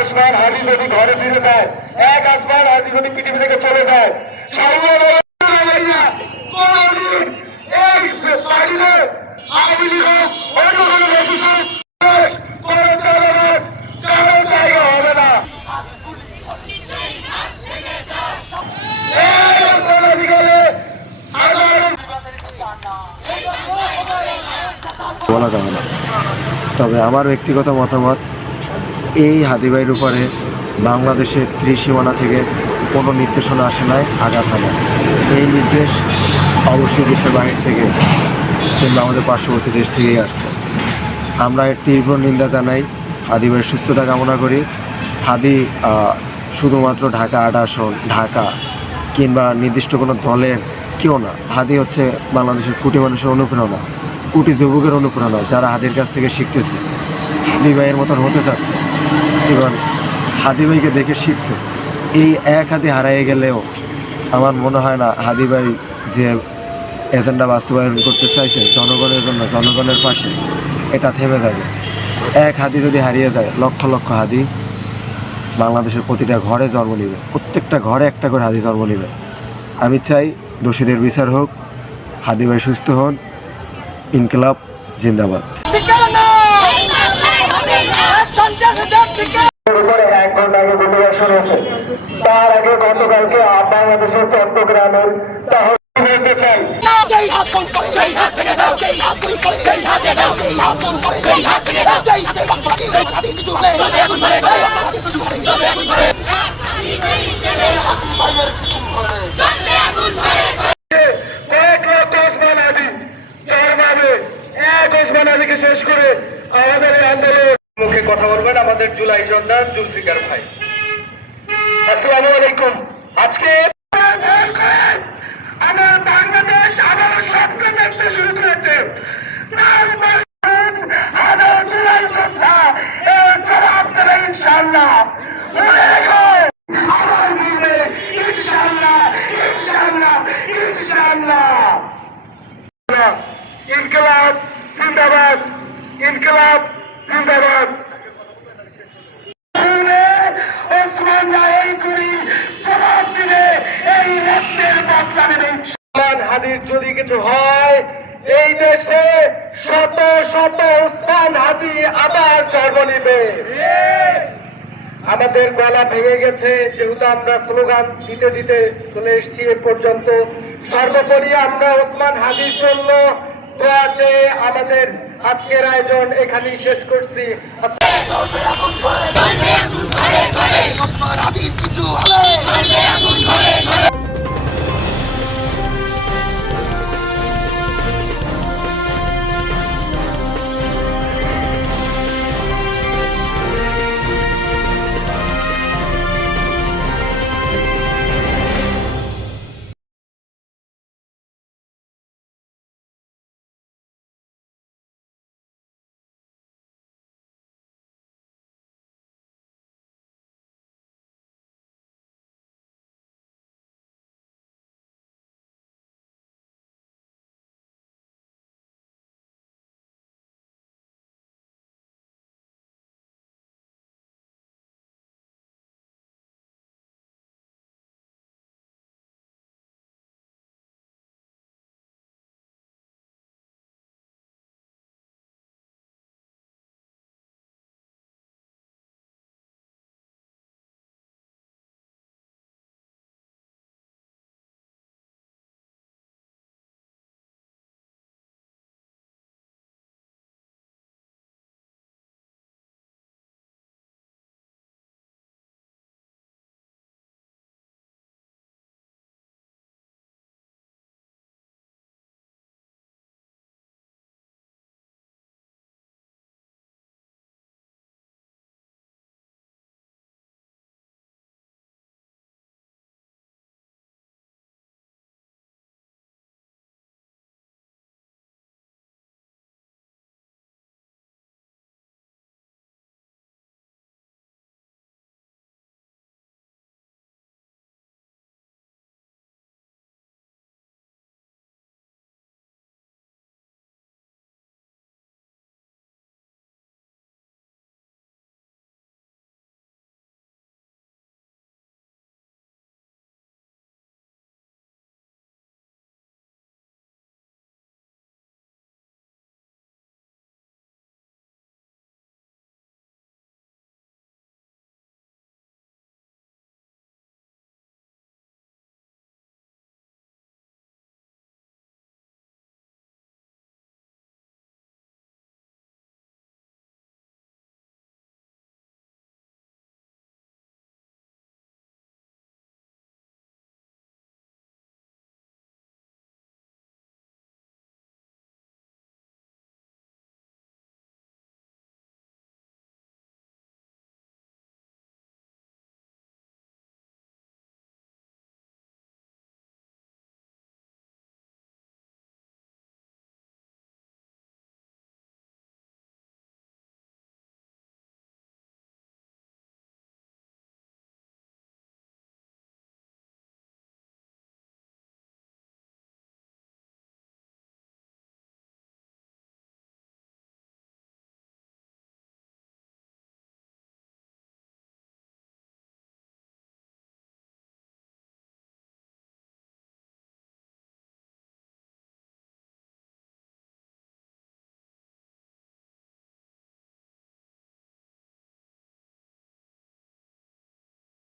ওসমান হাদি যদি ঘরে ফিরে যায়, এক ওসমান হাদি যদি পৃথিবী থেকে চলে যায়, এই বাড়িতে আওয়ামী লীগ হোক, অন্য কোনো অফিস হোক, কোনো চালাবাস কারো জায়গা হবে না। বলা যাবে না, তবে আমার ব্যক্তিগত মতামত, এই হাদি ভাইয়ের উপরে বাংলাদেশের ত্রিসীমানা থেকে কোনো নির্দেশনা আসে নাই আঘাত হানা। এই নির্দেশ অবশ্যই দেশের বাইরে থেকে কিংবা আমাদের পার্শ্ববর্তী দেশ থেকেই আসছে। আমরা এর তীব্র নিন্দা জানাই, হাদি ভাইয়ের সুস্থতা কামনা করি। হাদি শুধুমাত্র ঢাকা ৮ আসন, ঢাকা কিংবা নির্দিষ্ট কোনো দলের কেউ না। হাদি হচ্ছে বাংলাদেশের কোটি মানুষের অনুপ্রেরণা, কোটি যুবকের অনুপ্রেরণা, যারা হাদির কাছ থেকে শিখতেছে, হাদি ভাইয়ের মতন হতে চাচ্ছে এবং হাদি ভাইকে দেখে শিখছে। এই এক হাদি হারিয়ে গেলেও আমার মনে হয় না হাদি ভাই যে এজেন্ডা বাস্তবায়ন করতে চাইছে জনগণের জন্য, জনগণের পাশে, এটা থেমে যাবে। এক হাদি যদি হারিয়ে যায়, লক্ষ লক্ষ হাদি বাংলাদেশের প্রতিটা ঘরে জন্ম নেবে, প্রত্যেকটা ঘরে একটা করে হাদি জন্ম নেবে। আমি চাই দোষীদের বিচার হোক, হাদি ভাই সুস্থ হন। ইনকিলাব জিন্দাবাদ। 1 ঘন্টা আগে গুলিবর্ষণ হয়েছে, তার আগে গতকালকে বাংলাদেশের চট্টগ্রামের হয়েছে চাই। শেষ করে আমাদের এই আন্দোলন মুখে কথা বলবেন আমাদের জুলাই যোদ্ধা জুলফিকার ভাই। আসসালামু আলাইকুম। আজকে আমার বাংলাদেশ আবার স্বপ্ন দেখতে শুরু করেছে। জুলাই যোদ্ধা জবাব দেবে ইনশাআল্লাহ। ইনকিলাব জিন্দাবাদ, ইনকিলাব জিন্দাবাদ। ওসমান জবাব দিবে, এই রক্তের বদলা নেবে। ওসমান হাদির যদি কিছু হয়, এই দেশে শত শত ওসমান হাদি আবার জন্ম নেবে। আমাদের গলা ভেঙে গেছে, যেহেতু আমরা স্লোগান দিতে দিতে চলে এসেছি এ পর্যন্ত। সর্বোপরি আমরা ওসমান হাদির জন্য দোয়া চেয়ে আমাদের আজকের আয়োজন এখানেই শেষ করছি।